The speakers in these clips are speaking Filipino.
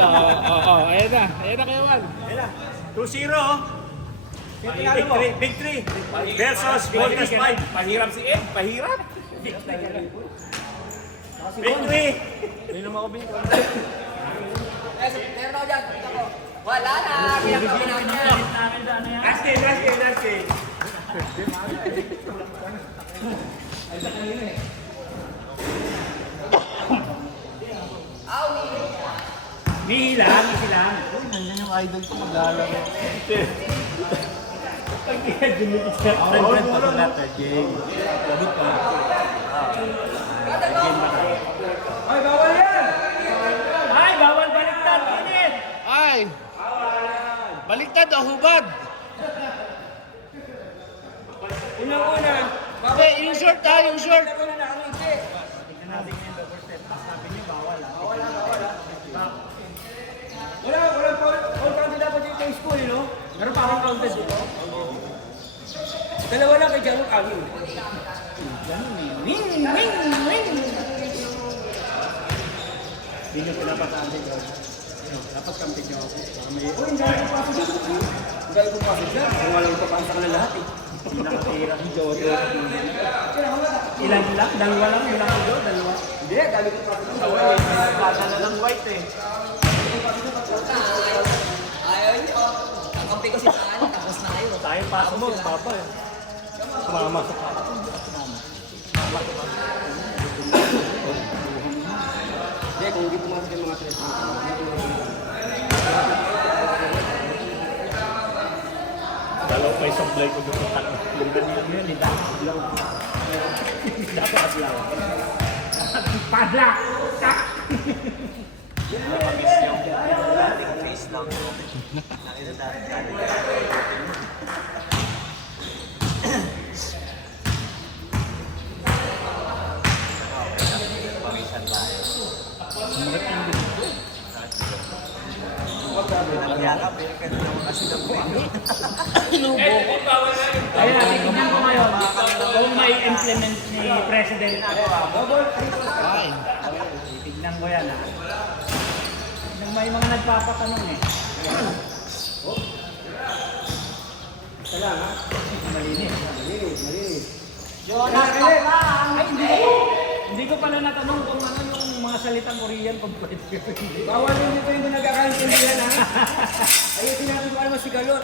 Ayan na. Ayan na kayo, Juan. Ayan na. 2-0. Big 3 versus Voltes 5. Pahirap si Ed. Pahirap. Big 3. Minum ako, Bing. Meron ako dyan. Wala na. Pinagkabin namin yan. Last game. Nihilang. Nandiyan yung idol ko maglalaro. Ay, bawal yan! Ay, bawal baliktad! Init! Ay! Baliktad o hubad? Unang-una. Hindi, yung short ha, yung short. Wala all counted dapat yung kay school, no? Meron pa akong counted dito. Dalawa lang kay Jarok Agin. Hindi nyo pinapatansin ko. Dapat camping nyo ako. Hindi ako pasok dito. Hindi ako pasok dyan. Kung walang ipapasa ka na lahat eh. Hindi nakatira si Jojo. Ilan lang? Dalawa lang? Yung nakado? Dalawa? Hindi, dami ko pasok dyan. Bata na lang white eh. Ayaw nyo. Kakampi ko si Taan. Tapos na kayo. Tayo pasok mo, papa eh. Sumama sa papa. Hindi, kung hindi pumasok yung mga tres mo. Dalaw pa isang blay ko doon. Yung ganyan yun, hindi dapat lang. Dapat lang. Padla! Ayun natin, tignan ko ngayon kung may implement ni President Ay! tignan ko yan ha. Nung may mga nagpapatanong eh. Malinis. Jonas, ay hindi ko pala natanong kung ano yung mga salitang Korean pag pwede. Bawal yun dito yung nagkakaintindihan ha. Ayusin natin kung ano mas sigalot.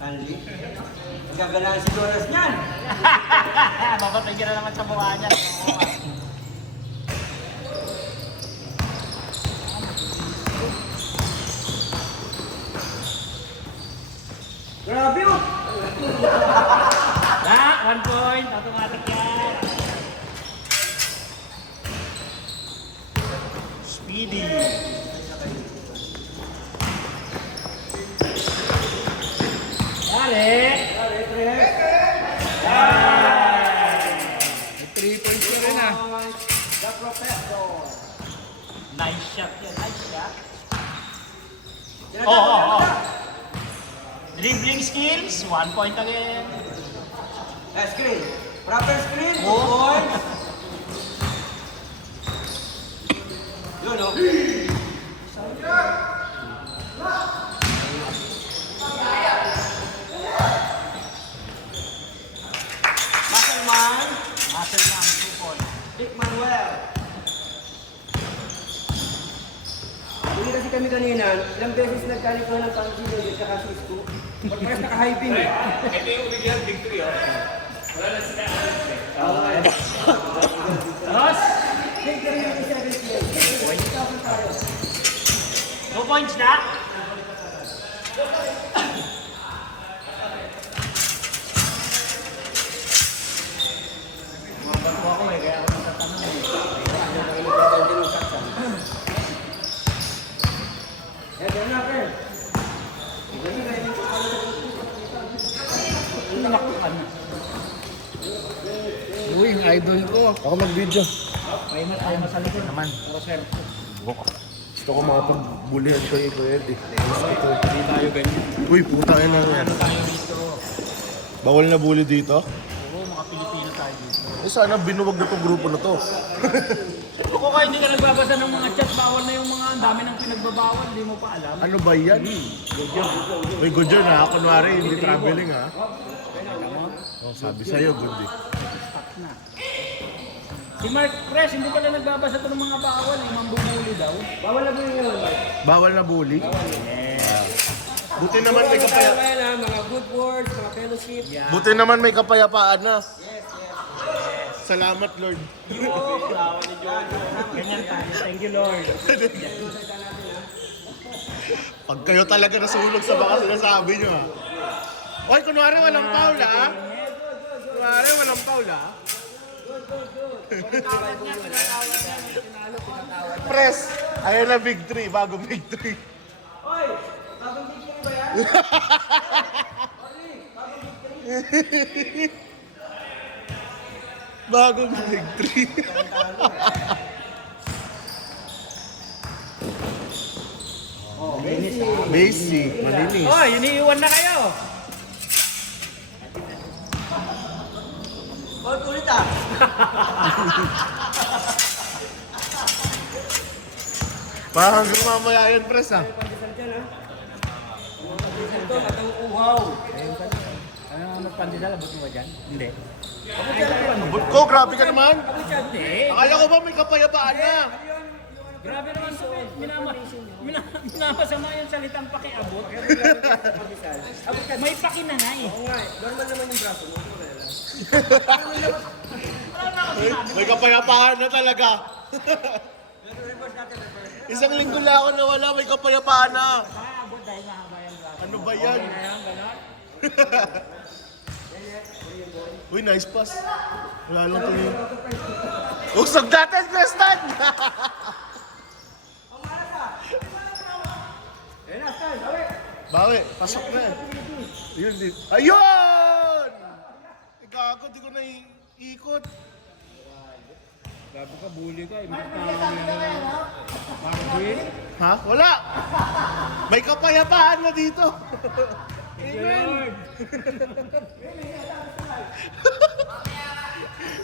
Anli? Gagalaan si Jonas niyan. Mabatay ka na naman sa mukha niya. Grabe yun! 1 point, automatic yan. Speedy! Dali! 3 points ka rin ah. The Professor. Nice shot yan, nice shot. Oh. Dribbling skills, 1 point again. Screen. Proper screen. 2 Oh. points. Yun o. Muscleman. Muscle lang, 2 points. Dick Manuel. Hindi kasi kami kanina, ilang beses nagkalikuhan ng pang-sino at saka Cisco. Pagkakas naka-hyping eh. Ito yung bigyan big 3, oh. Wala na sila. Ross, Big 3 yung 2 points na. Mabago ako eh, kaya ako natatanong eh. Uy, yung idol ko. Ako mag-video. May tayo sa likod naman. Puro sir. Gusto ko makapag-bulihan kayo, Kuya Ed. Hindi tayo ganyan. Uy, puta yan lang yan. Bawal na bully dito? Oo, mga Pilipino tayo dito. Eh, sana binuwag na itong grupo na to. Kung kaya hindi ka nagbabasa ng mga chat, bawal na yung mga ang dami ng pinagbabawal, hindi mo pa alam. Ano ba yan? Uy, good yun ha. Kunwari, hindi traveling ha. Oh, sabi sa'yo, good eh. Si Mark Fresh, hindi pala nagbabasa ito ng mga bawal, eh, mambubuli daw. Bawal na ba yun? Bawal na bully? Buti naman may kapayapaan. Mga good words, mga fellowship. Buti naman may kapayapaan na. Salamat, Lord. Ganyan tayo. Thank you, Lord. Pag kayo talaga nasunog sa baka sinasabi nyo ha. Oy, kunwari walang foul ha. Kunwari walang foul ha. Press. Ayan na victory. Bagong victory. Oy! Bagong victory ba yan? Bagong victory. Basic. Malinis. Oh, iniiwan na kayo. Ulit ah! Parang hanggang mamaya yun, press ha. Ito, natang uhaw. Ano magpandidala, abot mo ba dyan? Hindi. But ko, grabe ka naman. Hindi. Akala ko ba may kapayapaan na? Grabe naman po. Minamasama yung salitang pakiabot. May pakinangay. Oo nga, normal naman yung braso mo. May kapayapaan na talaga. Isang linggo lang ako nawala, may kapayapaan na. Pakiabot dahil mahaba yung braso. Ano ba yan? Ayan, gano'n. Uy, nice pass. Wala lang ito yun. Usog natin, Preston! Bawi, pasok na eh. Yun, di. Ayun! Gago, di ko na ikot. Grabe ka, bully ka. Marvin. Ha? Wala! May kapayapaan na dito. Amen!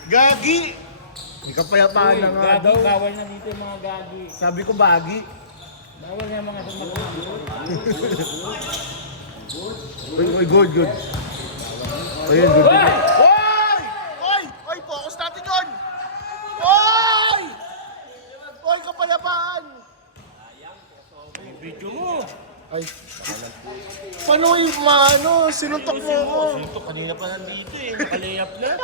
Gagi! May kapayapaan na nga Gagi, daw. bawal na dito yung mga gagi. Sabi ko bagi. Bawal na yung mga sumagot. Uy, good, good. Ayun, good. Oy! Oy! Oy, focus natin yun! Oy! Oy, kapayapaan! Video mo. Ay. Paano yung maano? Sinuntok mo ako. Ito kanina pa nandito eh. Nakalayap na.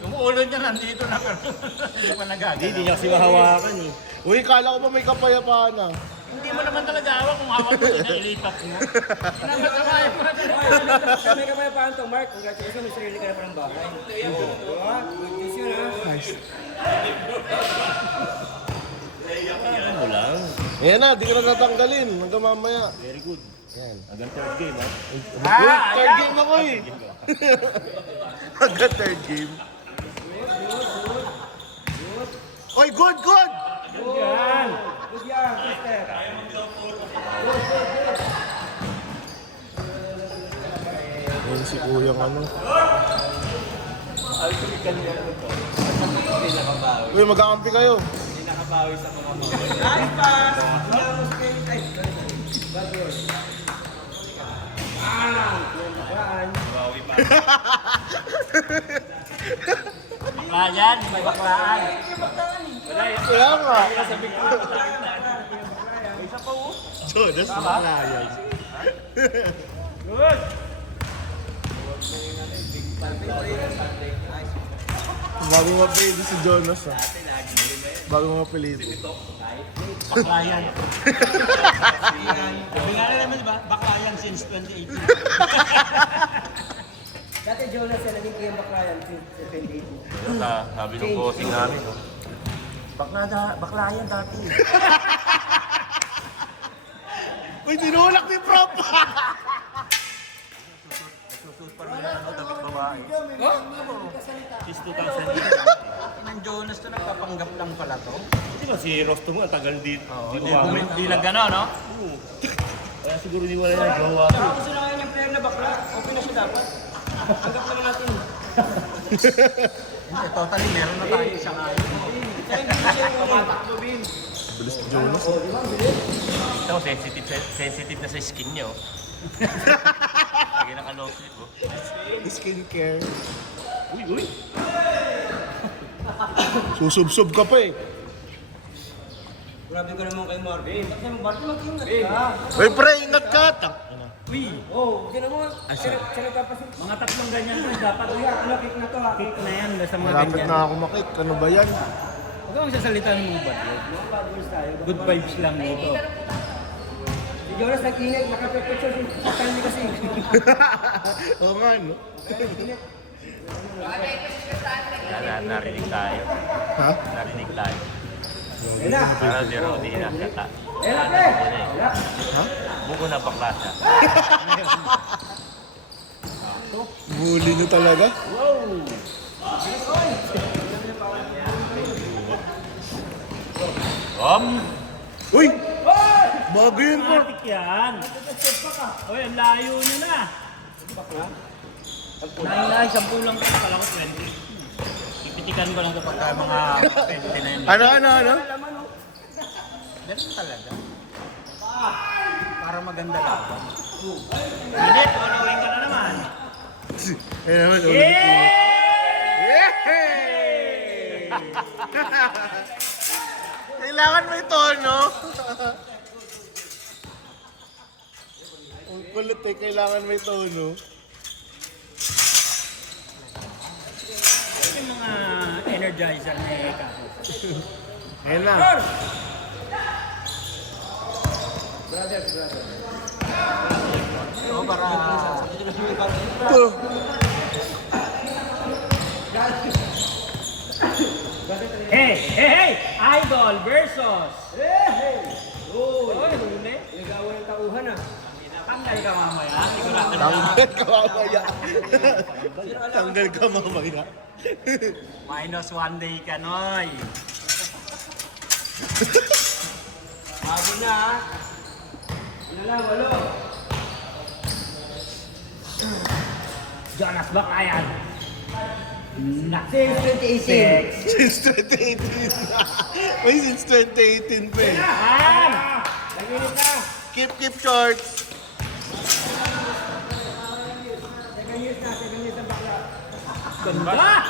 Yung ulo niya nandito na pero hindi pa nagagalaw. Hindi niya kasi mahawakan eh. Uy, kala ko ba may kapayapaan na? Hindi mo naman talaga hawak kung hawak mo ilipat mo. Namasamayan mo na May kamay pa ito, Mark. Congratulations, may sarili ka na parang bahay. Diba? Good news yun ha. Ano lang. Ayan na, di ka na natanggalin. Hanggang mamaya. Very good. Yan. Hanggang third game ha. Uy, third game ako eh. Hanggang third game. Oy, good, good! yan. Good yan, sister. Ayun si kuyang ano. Uy, magkakampi kayo. Nice pass! Vamos, Kate. Ay, bad yun. Baklayan, may baklaan. Kaya nga. Jonas, makalayan. Good. Bago mapili si Jonas ha. Bago mapili. Baklayan. Sabi nga na naman diba, baklayan since 2018. Dati Jonas yan, naging kayang baklayan. Sabi ng bossing namin. No? Baklayan dati. Uy, tinulak ni Prop! Susunod pa rin ako, damit babae. Since 2008. Parang Jonas to, nagpapanggap lang pala to. Hindi ba si Rosto mo, ang tagal dito. Oo, di lang gano'n, no? Kaya siguro di wala na jowa. Saka gusto na ngayon yung player na bakla. Okay na siya dapat. Tanggap naman natin. Hindi, totally, meron na tayo isang ayaw. Kaya hindi na siya yung tumatakbo, Bin. Bilis ni Jonas. Ito, sensitive na sa skin niyo. Lagi naka-low sleep, oh. Skincare. Uy. Susub-sub ka pa eh. Grabe ka naman kay Marvin. Bakit naman Marvin mag-ingat ka? Uy, pre, ingat ka. Oh, gano'n mo. Sinagpapasin. Mga tatlong ganyan to, dapat Kuya, ano, kick na to ha. kick na yan sa mga Malapit ganyan. na ako makik. Ano ba yan? Huwag kang sasalita ng mga bad word. Mga bad boys tayo. Good vibes lang dito. Si Jonas nag-ingat, naka-perfect siya sa family kasi. Oo nga, no? Narinig tayo. Ha? Narinig tayo. Ayun na. Parang si Rodi na kata. Ayun na, pre. Ha? Buko na bakla siya. Bully nyo talaga? Uy! Bago yun, po. Matik yan. Uy, ang layo nyo na. Layo-layo, 10 lang ka, kala ko 20. Pipitikan ko lang kapag mga 20 na yun. Ano? Ganun talaga. Para maganda laban. Hindi, tumalawin ka na naman. Ayun naman, ulit. Yay! Kailangan may tono. Ang kulit eh, kailangan may tono. Yung mga energizer na eka. Ayun na. Oo, para... Ito. Hey! Idol versus! Oy, huli. Nagawa ng tauhan ah. Tanggal ka mamaya. Sigurado na. Tanggal ka mamaya. Tanggal ka mamaya. -1 day ka, Noy. Bago na ha. Ano lang, walo. Jonas Bakayan. Since 2018. Since 2018. Uy, since 2018 pa eh. Naginip na. Keep shorts. 7 years ang bakla. Ganda!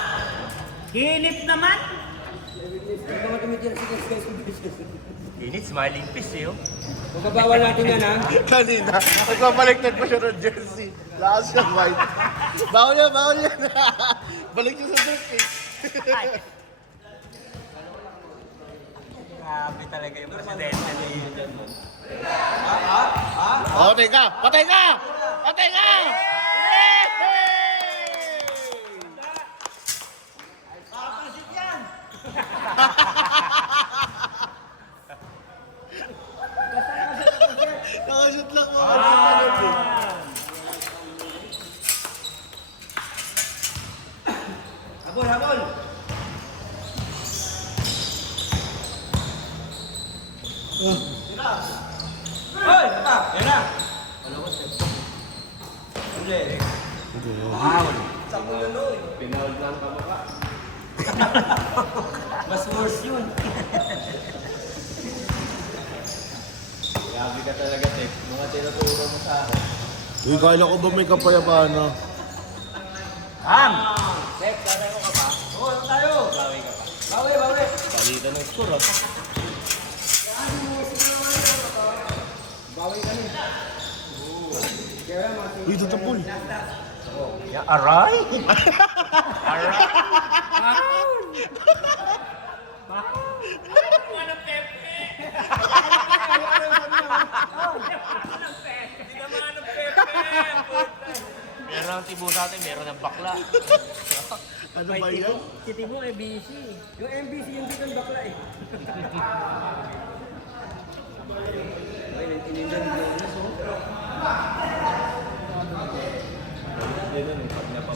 Hinip naman! Hindi ka matumitira si guys. Init, smiling face eh, oh. Magkabawal natin yan ha. Kanina, nagpapaliktad pa siya ng jersey. Lakas siya white. Bawal yan. Balik siya sa jersey. Grabe talaga yung presidente na yun. Oh, patay ka! Nakashoot lang ako. Habol. Hoy, apa? Yan na. Uli. Pinaul lang ka maka. Mas worse yun. Grabe ka talaga, Tek. Mga tinuturo mo sa akin. Uy, kala ko ba may kapayapaan na? Tek, tatay ko ka pa? Oo, ano tayo? Bawi ka pa. Bawi. Palitan ng score, ah. Bawi ka niya. Uy, tutupol. Aray! Meron ang tibo natin, meron ng bakla. Ano ba yan? Si Tibo ay busy. Yung MBC yung dito ng bakla eh.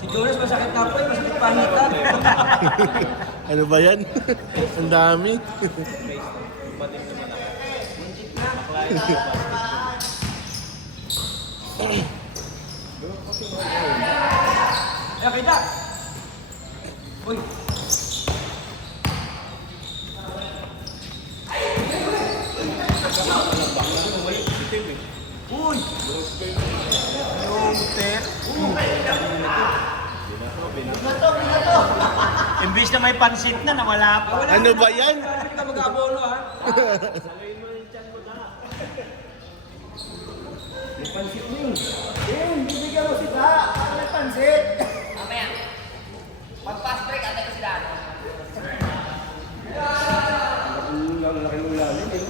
Si Jonas masakit na po eh, mas may pahitan. Ano ba yan? Ang dami. Ayan, kita! Uy! Uy! Imbis na may pansit na, nawala pa. Ano ba yan? Hindi ka mag-abono, ha? May pansit mo yun. Bibigyan mo si Ta. Para may pansit. Mamaya. Pag-fast break, atay ko sila. Lalaki mo lalim, eh.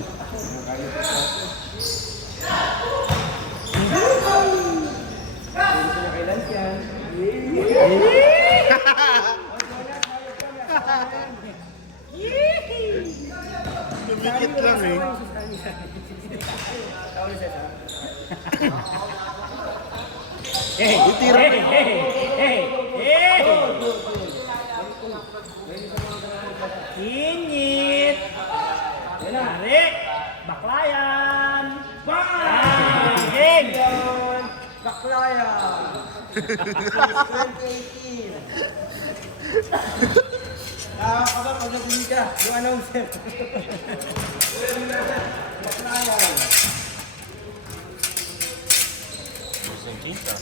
Kailan yan? Dumikit lang eh. Itira mo. Init! Tarik! Baklayan! Bang! Game! Baklaya! 2018! Nakakaba pag nabili ka, yung announcer. Baklaya! Gusto ng kinta.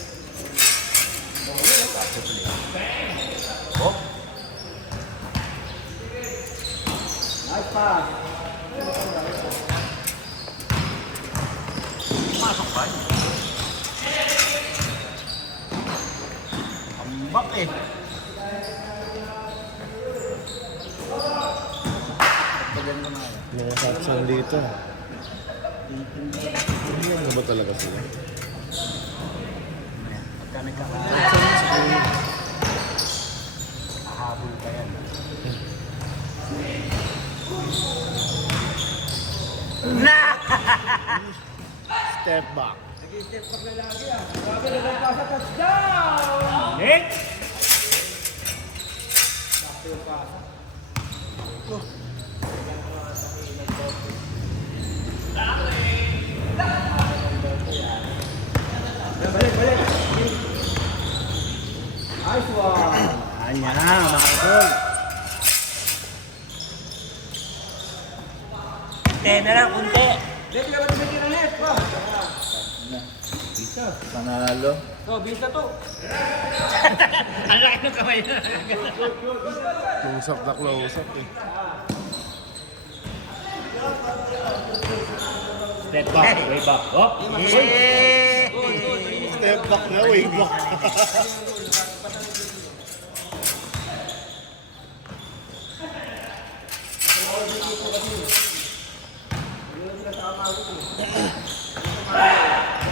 Nice pass! Pasok pa yun. Ambak eh. Mga satsang dito. Ano ba talaga sila? Pagka nagkakaroon. Hahabol ka yan. Step back. Nag-step back na lagi, ah. Grabe na nagpasa, touchdown! Nick! Sakto yung pasa. Balik! Nice one! Anya, mga idol. Kunti na lang, kunti. Dito ka ba tumigil ng net? Pa! Panalo. Oh, bisa to. Ang laki ng kamay na. Close-up na close-up eh. Step back, way back. Oh, Step back na, way back.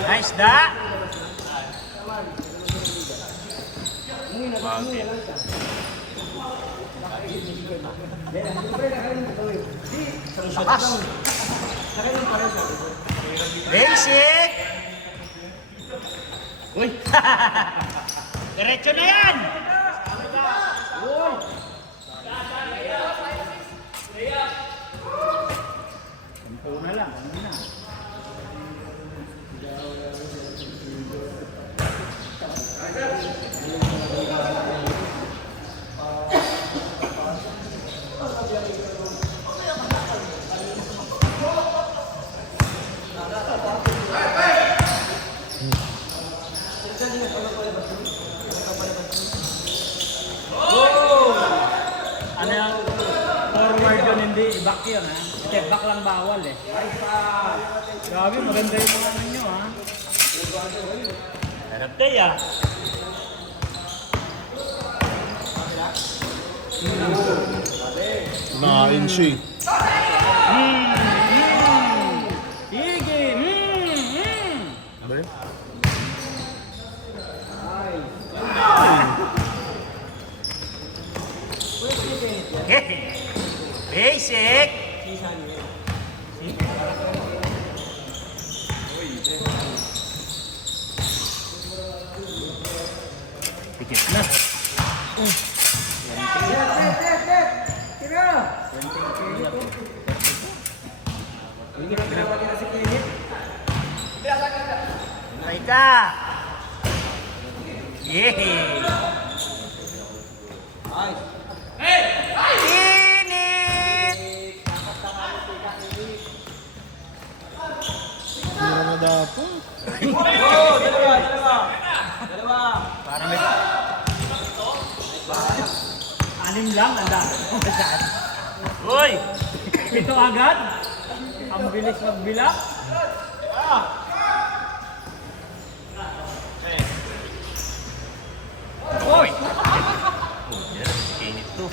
Nice da. Bakit? Basic! Uy! Diretso na yan! Una lang, una. Ano yung forward yun, hindi back yun ha. Step back lang bawal eh. Grabe, maganda yung mga ano nyo ha. Harap tayo ah. Nakain siya eh. Sige! Ano yun? Basic! Pikit na. na si Kenneth. Patay ka! Yay! Init! Tira na dapat. Para may... Anim lang, ang dami. Uy! Ito agad. Ang bilis magbilang. Uy! Oh, yan. Init to.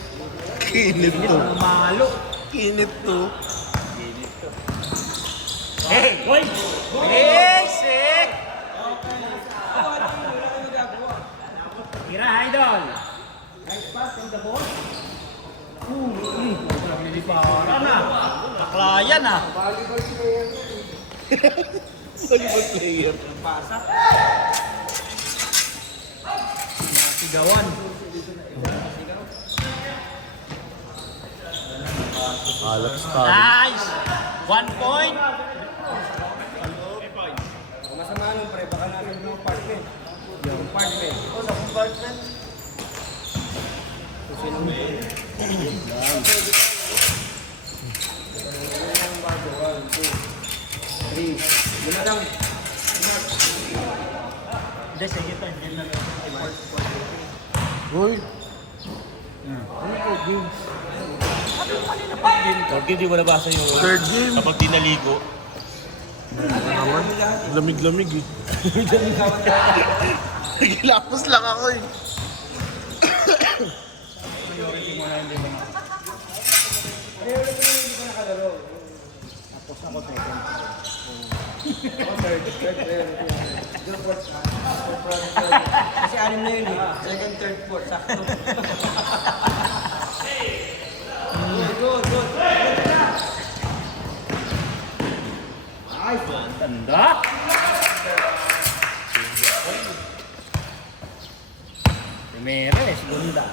Kinit to. Malo. Kinit to. Hey! Hoy! Hey, sick! Tira, idol. Nice pass from the ball. Nagliliparan na. Taklayan ah! Volleyball player. Sigawan. Alex Tal. Nice! 1 point! Kung masama nun, pre, baka namin yung apartment. Yung apartment. O, sa compartment. Yun na lang. Hindi, sige to. Hindi na lang. Uy. Huwag hindi mo nabasa yung Third game. kapag di naligo. Naman. Lamig-lamig eh. Nagilapos lang ako eh. Kasi anim na yun eh. Second, third, fourth. Sakto. Good, good. Tanda. Primera, segunda.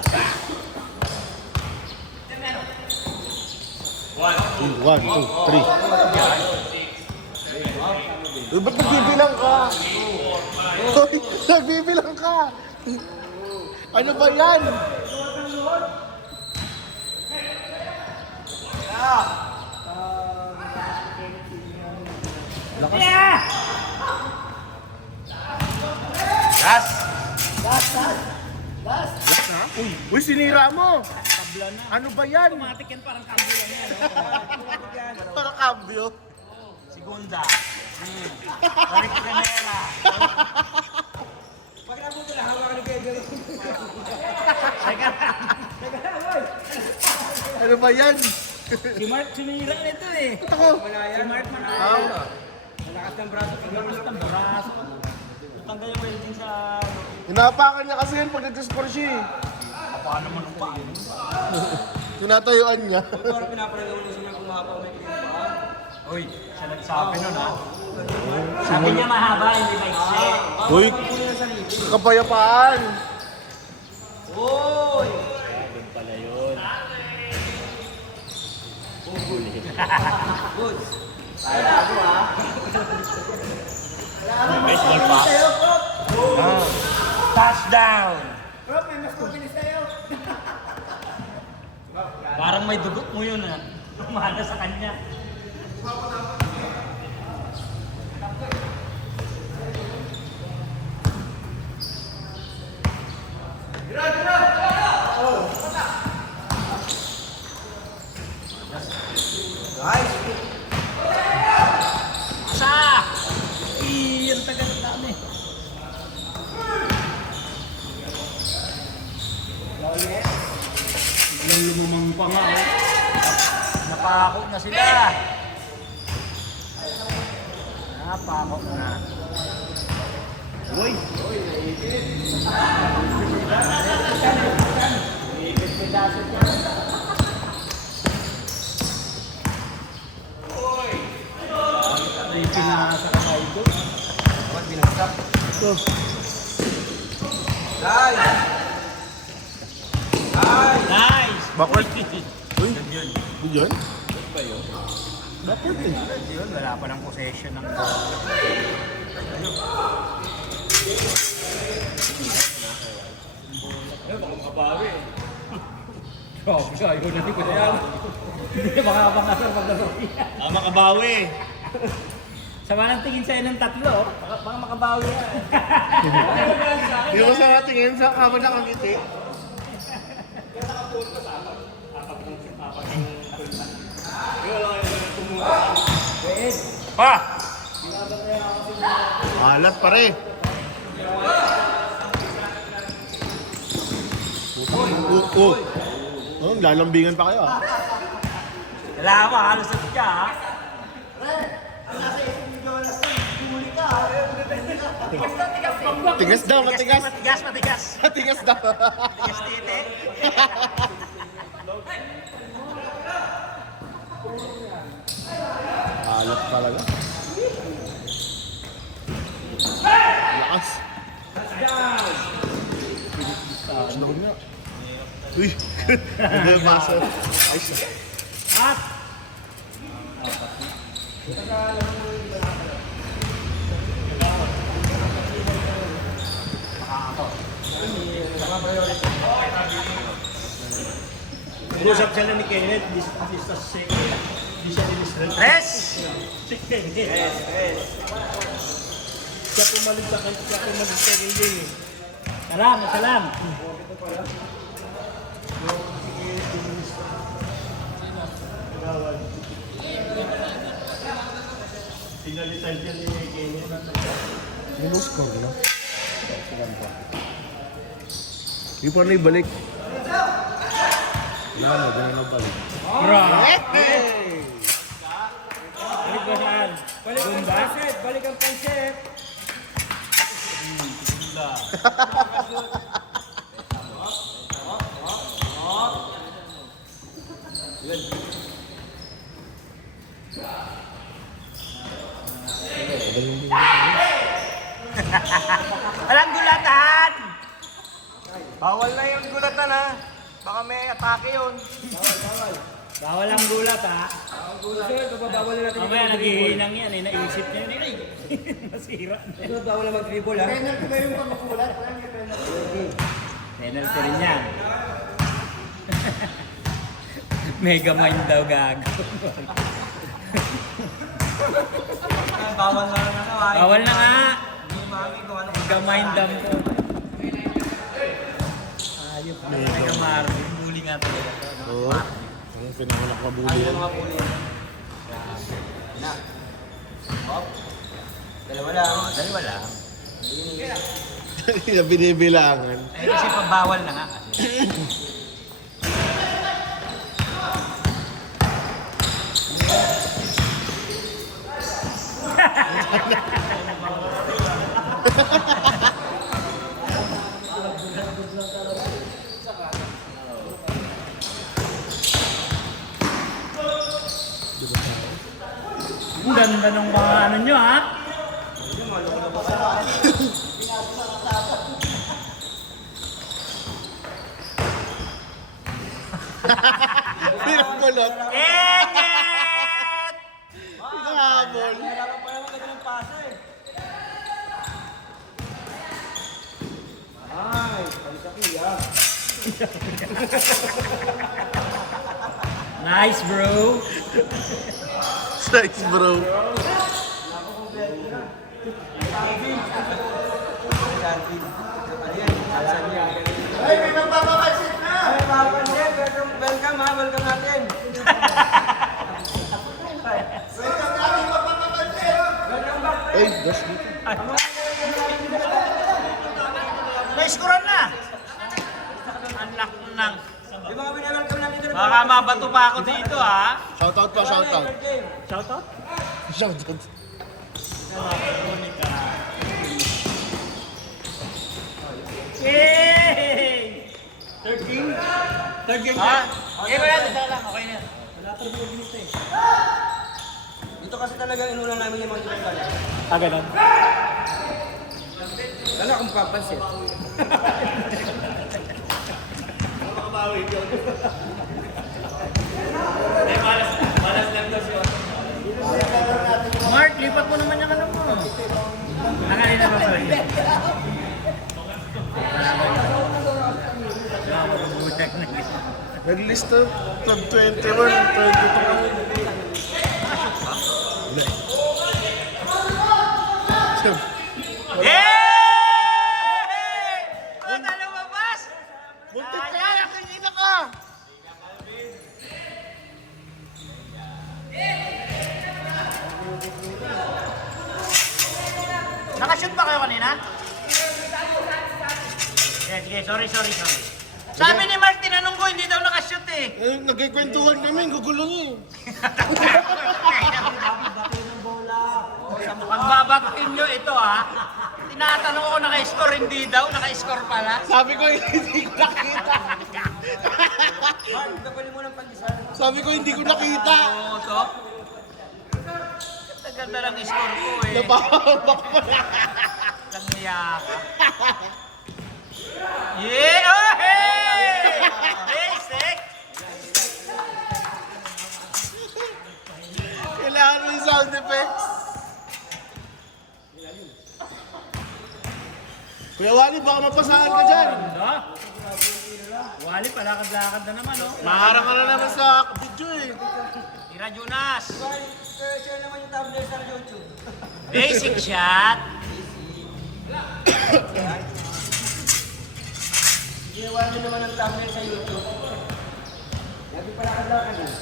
1, 2, 3. Uy, ba't nagbibilang ka? Uy, nagbibilang ka! Ano ba yan? Last! Uy, sinira mo! Ano ba yan? Automatic yan, parang cambio lang yan. Para cambio. Segunda. Balik primera. Pag nabuto na, hawakan ni Pedro. Ano ba yan? Si Mark sinira nito eh. Ako. Si Mark Manalo. Malakas ng braso. Lakas ng braso. Tanggal yung welding sa... Hinapakan niya kasi yun pag nag-score siya eh. Paano mo nung pa? Tinatayuan niya. Parang pinaparagaw na siya ng kumapaw may pinipaan. Uy, siya nagsabi nun ha. Sabi niya mahaba, hindi maiksi. Uy, kapayapaan. Baseball pass. Touchdown! Parang may dugot mo yun ha. Umada sa kanya. Sa! Ang tagal ng dami. Biglang lumumang pa nga eh. Napako na sila. Napako na. Uy! May pinasa ka ba ito? Dapat binagsak. Ito. Nice! Backward. Uy, yun? Dapat eh. Yun, wala pa ng possession ng ball. Ayun, baka makabawi. Grabe, ayaw na ni Kuya. Hindi makakapakasal maglaro niya. Makabawi. Sama ng tingin sa'yo ng tatlo, baka makabawi yan. Hindi ko sa tingin sa kaban nakangiti. Pa! Alat pare. Oh, lalambingan pa kayo ah. Kailangan mo, halos sa siya ha. Tigas daw, matigas. Matigas. Matigas daw. Matigas tite. Alat talaga. Lakas. Ano nga? Uy! Nabasa. Ayos. At! Usap sila ni Kenneth, this is the second. This is the Tres! Siya pumalit sa second game. Salam, salam. Pinalitan siya ni Kenneth. Minus score na. Hindi pa na ibalik. Wala na, ganyan na balik. Balik ba saan? Balik ang pansit! Balik ang pansit! Walang gulatan! Bawal na yung gulatan ha. Baka may atake yun. Bawal ang gulat ha. Susunod, babawal na natin Mamaya naghihinang yan eh, naisip niya yun. Ay, masira. Susunod, bawal na mag-dribble ha. Penalty rin yan. Mega mind daw gago. Bawal na lang ako. Bawal na nga. Mami ko ano. Mega mind dam ko. Ayop. Mega Marvin. Bully nga talaga. Oo. Ang pinanganak na buli yan. Dalawa lang. Dalawa lang. Hindi na binibilangan. Eh kasi pabawal na nga kasi. Ang ganda ng mga ano nyo ha. Pinagkulot. Inget! Pinabol. Nice bro. Nice bro. Ay, may nagpapapansit na! Ay, papansit! Welcome ha, welcome natin! Welcome natin, magpapapansit! Welcome back! Ay, gas dito. Naiskuran na! Anak nang. Di ba kami na-welcome natin dito? Baka mabato pa ako dito ha. Shoutout pa, shoutout. Shoutout. Shoutout. Yay! Third game? Third game Ha? Okay ba yan? Ito lang, okay na. Dito kasi talaga inulang namin yung mga tulitan. Ah, ganun. Wala akong papansin. Malas lang daw siya. Mark, lipat mo naman yung ano mo. Nakalina ba ba yun? Naglista top 21, 22. Hindi. Muntik ka! Nakikita ka! Nakashoot ba kayo kanina? Sige, sorry. Sabi ni Mark, tinanong ko, hindi daw nakashoot eh. Eh, nagkikwentuhan kami, gugulo niyo. Pagbabatuhin nyo ito ha. Tinatanong ko naka-score, hindi daw, naka-score pala. Sabi ko, hindi ko nakita. Sabi ko, hindi ko nakita. Oo, to. Ganda lang score ko eh. Napahambak pa na. Kanya ka. Yeah! Oh, hey! Basic! Kailangan mo yung sound effects. Kuya Wally, baka mapasahan ka dyan. Ano? Wali, palakad-lakad na naman, oh. Maharang ka na naman sa video eh. Tira Jonas! Basic shot! Ginawa nyo naman ang thumbnail sa YouTube. Lagi pala kadlakan yan.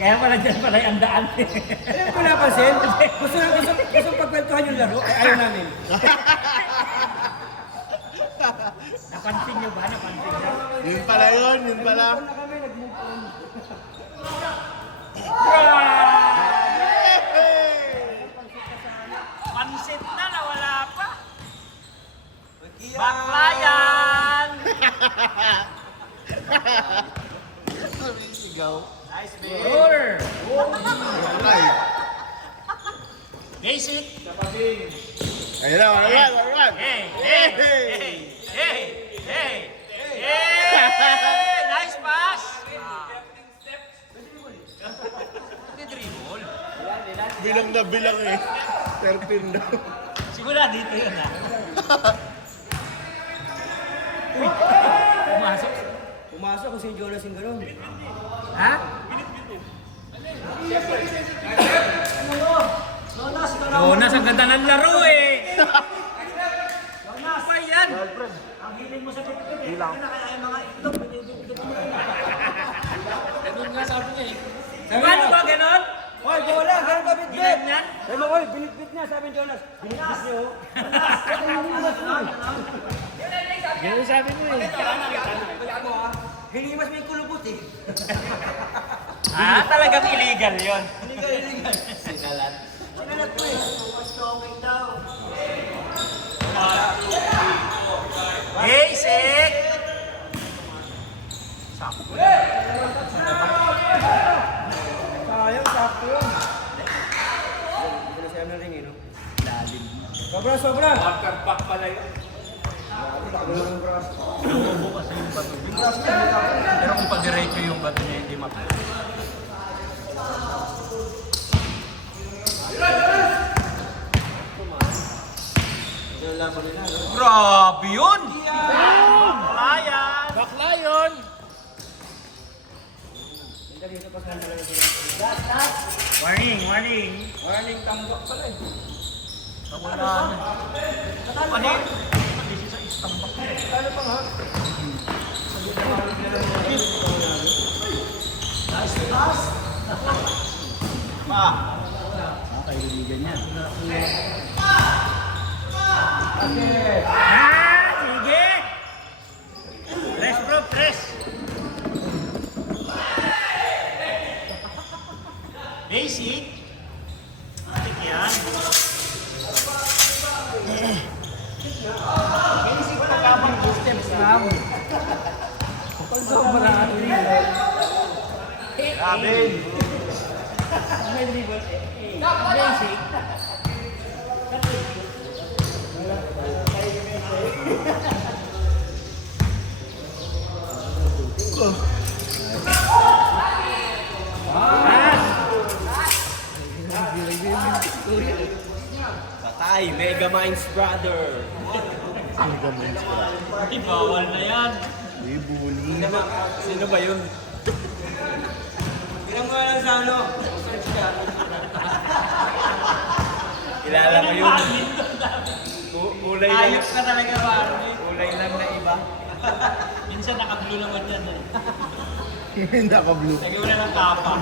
Kaya pala dyan pala yung andaan. Alam ko napansin, gusto pagkwentuhan yung laro, ay ayaw namin. Napansin nyo ba? Napansin nyo? Yun pala yun, yun pala. Na kami, nag-move on. Pansit na, nawala pa! Baklayan! Sumisigaw. Roller! Alright. Basic! Ayun na, alright, alright. Hey! Hey! Hey! Hey! Hey! Hey! Nice pass! Hindi dribble. Bilang na bilang eh. 13 daw. Siguro dito yun ah. Pumasok. Pumasok kung si Jonas yung gano'n. Ha? Jonas, ang ganda ng laro eh! Jonas! Pa yan! Paano ba ganon? Hoy, bola, gano'n ka bitbit? Ginagnan? Sabi mo, hoy, binitbit niya, sabi ni Jonas. Binitbit niyo. Ganun sabi mo eh. Hinimas mo yung kulubot eh. Ah, talagang illegal yun. Sinalat ko eh. Basic! Sayang, sakto yun. Hindi ko na siya ng ring eh, no? Lalim. Sobra. Waterpack pala yun. Pero kung pa-diretso yung bato niya, hindi mapala. Grabe yun! Baklayan! Baklayon! Warning, warning. Warning, tambak pala eh. Nawala na. Ano yun? Kaibigan niya. Ah, sige! Press bro, press! Basic. Basic yan. Basic pagkabang steps lang. Sobra. Grabe. Basic. ka. Patay, Mega Minds brother. Hindi, bawal na yan. Uy, bully. Sino ba yun? Tingnan mo lang sa ano. Kilala mo yun? Kulay lang. Ayos ka talaga, Barney. Kulay lang na iba. Minsan naka-blue naman yan eh. Naka-blue. Lagyan mo na ng tapa.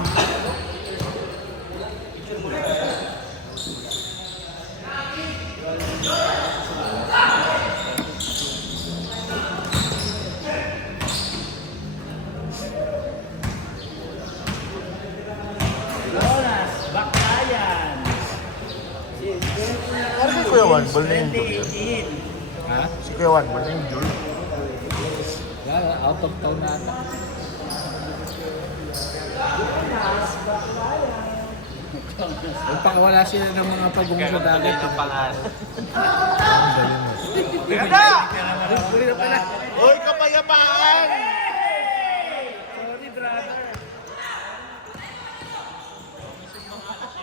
Jonas, Baclayan. Ano si Kuya Juan? Ball na yung Jul yun? Ha? Si Kuya Juan, ball na yung Jul? Out of town na ata. Magpakawala sila ng mga pagong sa dagat. Ang pangalan. Hoy, kapayapaan! Sorry, brother.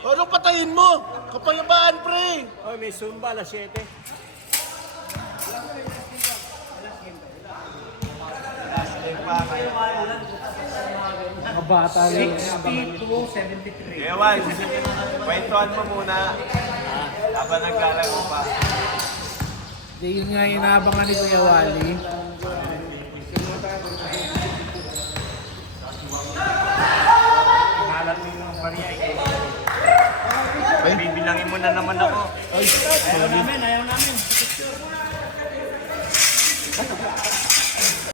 Anong patayin mo? Kapayapaan, pre! Oh, may Zumba, alas 7. Mga bata lang. 62-73. Ewan, kwentuhan mo muna. Habang naglalaro pa. Hindi yun nga inaabangan ni Kuya Wally. Alam mo yung Maria eh. Bibilangin mo na naman ako. Ayaw namin, ayaw namin.